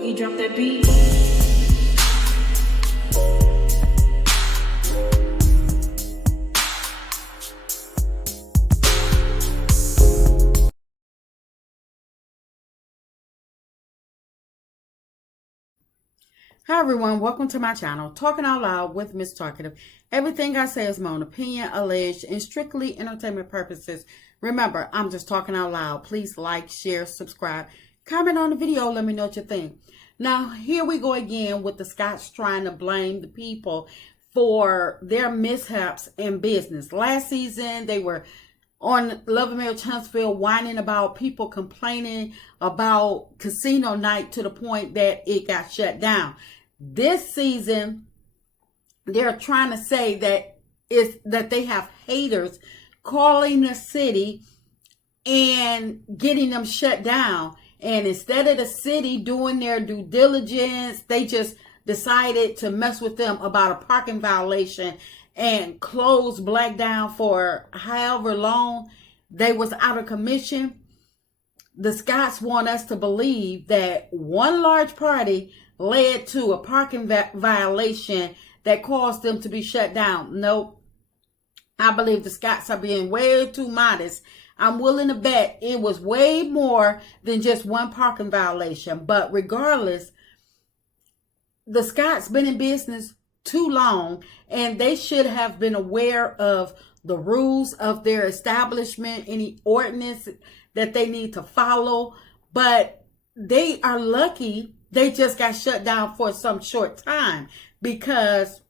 Boogie, drop that beat. Hi everyone, welcome to my channel, Talking Out Loud with Miss Talkative. Everything I say is my own opinion, alleged, and strictly entertainment purposes. Remember, I'm just talking out loud. Please like, share, subscribe, comment on the video, let me know what you think. Now, here we go again with the Scots trying to blame the people for their mishaps in business. Last season, they were on Love and Marriage Huntsville whining about people complaining about casino night to the point that it got shut down. This season, they're trying to say that they have haters calling the city and getting them shut down. And instead of the city doing their due diligence, they just decided to mess with them about a parking violation and close Blaque down for however long they was out of commission. The Scots want us to believe that one large party led to a parking violation that caused them to be shut down. Nope. I believe the Scots are being way too modest. I'm willing to bet it was way more than just one parking violation. But regardless, the Scots been in business too long, and they should have been aware of the rules of their establishment, any ordinance that they need to follow. But they are lucky they just got shut down for some short time, because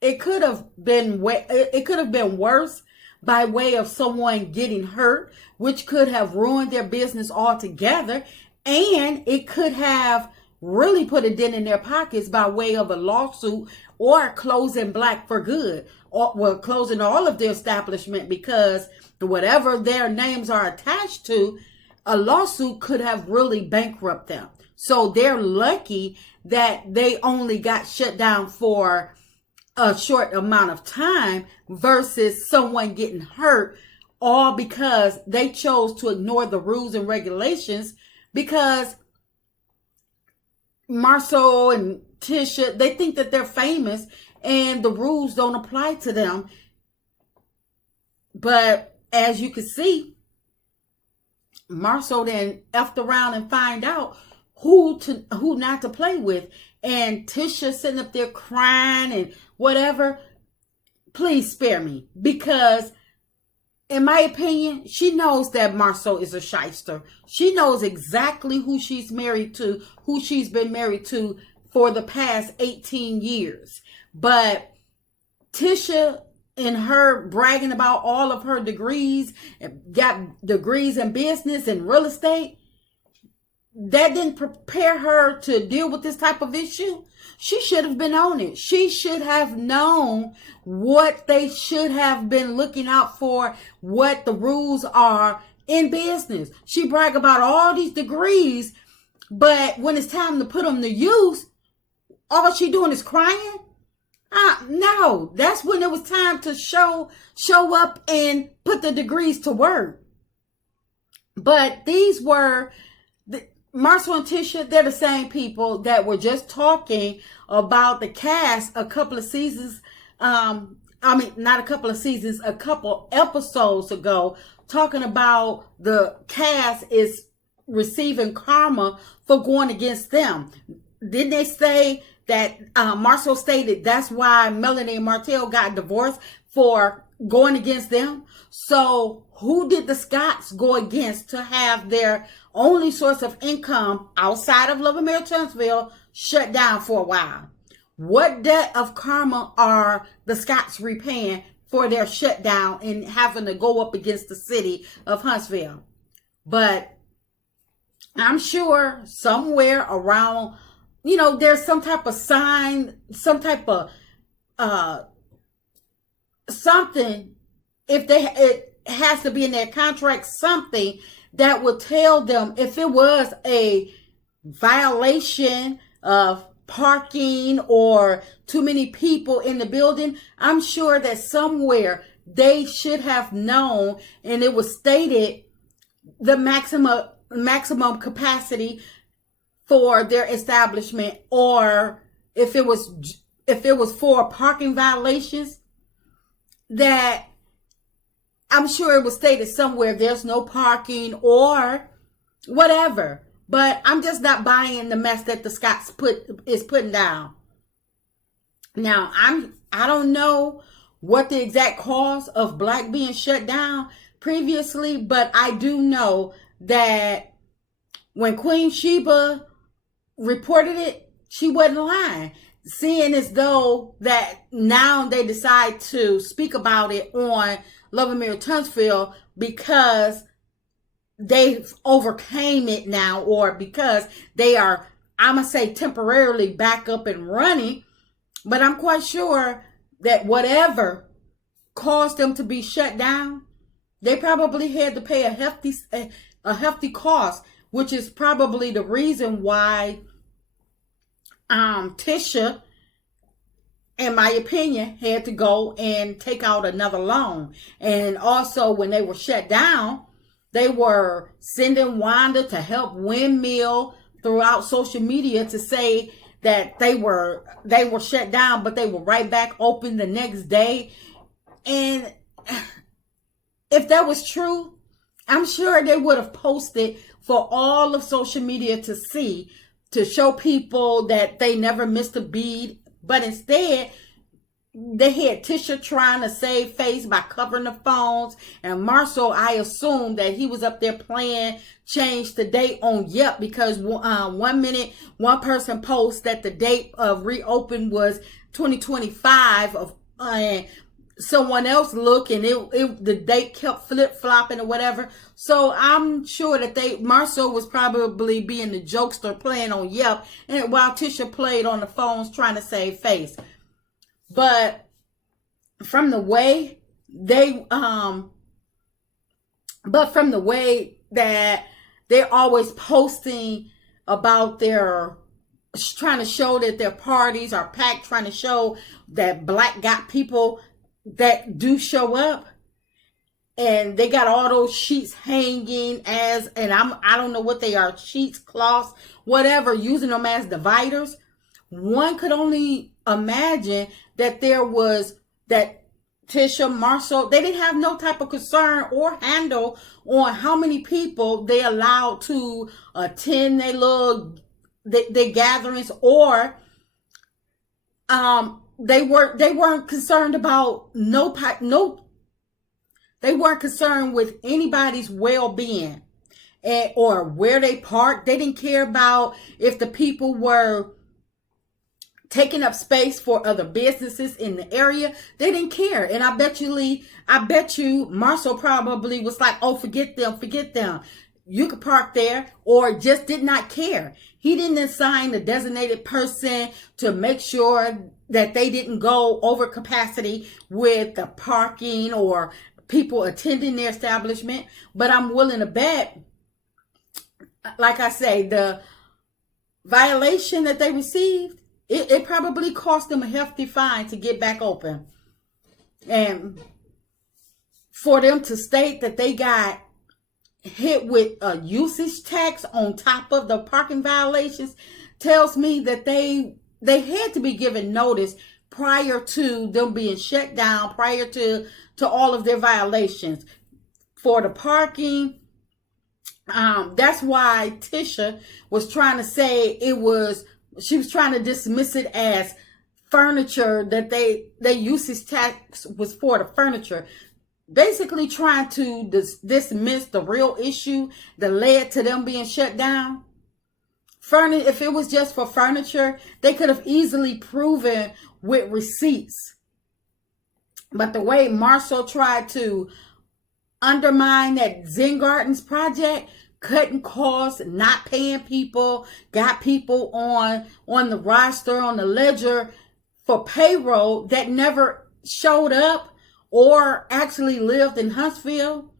it could have been worse by way of someone getting hurt, which could have ruined their business altogether, and it could have really put a dent in their pockets by way of a lawsuit or closing Blaque for good, or closing all of their establishment, because whatever their names are attached to, a lawsuit could have really bankrupt them. So they're lucky that they only got shut down for a short amount of time versus someone getting hurt, all because they chose to ignore the rules and regulations, because Marsau and Tisha, they think that they're famous and the rules don't apply to them. But as you can see, Marsau then effed around and find out who not to play with. And Tisha sitting up there crying and whatever. Please spare me, because in my opinion, she knows that Marsau is a shyster. She knows exactly who she's married to, who she's been married to for the past 18 years. But Tisha, in her bragging about all of her degrees, got degrees in business and real estate, that didn't prepare her to deal with this type of issue. She should have been on it. She should have known what they should have been looking out for, what the rules are in business. She brag about all these degrees, but when it's time to put them to use, all she doing is crying. No, that's when it was time to show up and put the degrees to work. But these were Marsau and Tisha, they're the same people that were just talking about the cast a couple of seasons. Not a couple of seasons, a couple episodes ago, talking about the cast is receiving karma for going against them. Didn't they say that Marsau stated that's why Melanie and Martell got divorced, for going against them? So who did the Scots go against to have their only source of income outside of Love and Marriage Huntsville shut down for a while? What debt of karma are the Scots repaying for their shutdown and having to go up against the city of Huntsville? But I'm sure somewhere around, there's some type of sign, some type of something. It has to be in their contract, something that would tell them if it was a violation of parking or too many people in the building. I'm sure that somewhere they should have known, and it was stated the maximum capacity for their establishment, or if it was for parking violations, that I'm sure it was stated somewhere there's no parking or whatever. But I'm just not buying the mess that the Scots is putting down. Now, I don't know what the exact cause of Blaque being shut down previously, but I do know that when Queen Sheba reported it, she wasn't lying. Seeing as though that now they decide to speak about it on Lovemere Tunstfield because they've overcame it now, or because they are, I'm going to say, temporarily back up and running. But I'm quite sure that whatever caused them to be shut down, they probably had to pay a hefty cost, which is probably the reason why Tisha, in my opinion, had to go and take out another loan. And also, when they were shut down, they were sending Wanda to help Windmill throughout social media to say that they were shut down, but they were right back open the next day. And if that was true, I'm sure they would have posted for all of social media to see, to show people that they never missed a beat. But instead, they had Tisha trying to save face by covering the phones. And Marsau, I assume that he was up there playing change the date on Yep, because 1 minute one person posts that the date of reopen was 2025, and someone else look and the date kept flip-flopping or whatever. So I'm sure that Marsau was probably being the jokester playing on Yep, and while Tisha played on the phones trying to save face. But from the way that they're always posting about their, trying to show that their parties are packed, trying to show that Blaque got people that do show up, and they got all those sheets hanging and I don't know what they are, sheets, cloths, whatever, using them as dividers. One could only imagine that that Tisha, Marsau, they didn't have no type of concern or handle on how many people they allowed to attend their gatherings, or they weren't concerned about they weren't concerned with anybody's well-being or where they parked. They didn't care about if the people were taking up space for other businesses in the area. They didn't care. And I bet you Marsau probably was like, oh, forget them. You could park there, or just did not care. He didn't assign a designated person to make sure that they didn't go over capacity with the parking or people attending their establishment. But I'm willing to bet, like I say, the violation that they received, it probably cost them a hefty fine to get back open. And for them to state that they got hit with a usage tax on top of the parking violations tells me that they had to be given notice prior to them being shut down, prior to all of their violations. For the parking, that's why Tisha was trying to say she was trying to dismiss it as furniture, that their usage tax was for the furniture. Basically trying to dismiss the real issue that led to them being shut down. If it was just for furniture, they could have easily proven with receipts. But the way Marsau tried to undermine that Zen Gardens project, cutting costs, not paying people, got people on the roster, on the ledger for payroll that never showed up or actually lived in Huntsville,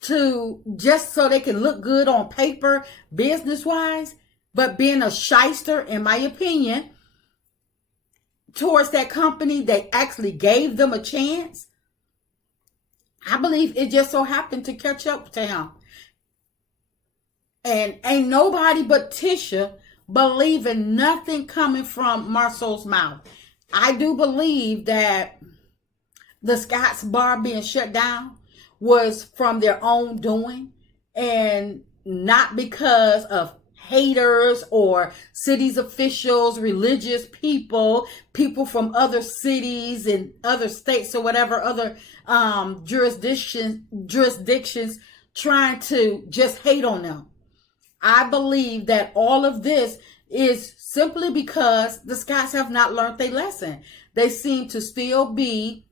to just so they can look good on paper, business-wise, but being a shyster, in my opinion, towards that company that actually gave them a chance. I believe it just so happened to catch up to him. And ain't nobody but Tisha believing nothing coming from Marsau's mouth. I do believe that the Scott's bar being shut down was from their own doing and not because of haters or cities officials, religious people, people from other cities and other states or whatever other jurisdictions trying to just hate on them. I believe that all of this is simply because the Scots have not learned their lesson. They seem to still be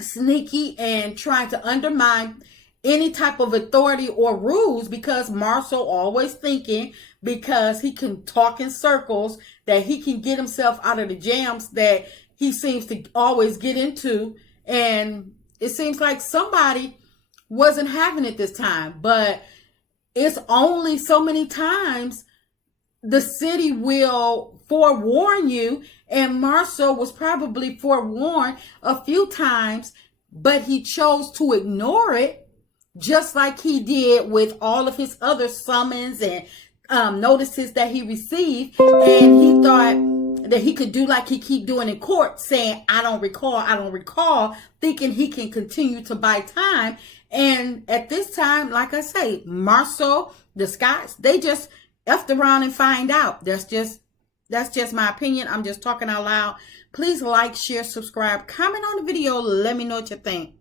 sneaky and trying to undermine any type of authority or rules, because Marsau always thinking, because he can talk in circles, that he can get himself out of the jams that he seems to always get into. And it seems like somebody wasn't having it this time, but it's only so many times the city will forewarn you, and Marsau was probably forewarned a few times, but he chose to ignore it, just like he did with all of his other summons and notices that he received. And he thought that he could do like he keep doing in court, saying, I don't recall, thinking he can continue to buy time. And at this time, like I say, Marsau, the Scots, they just effed around and find out. That's just my opinion. I'm just talking out loud. Please like, share, subscribe, comment on the video. Let me know what you think.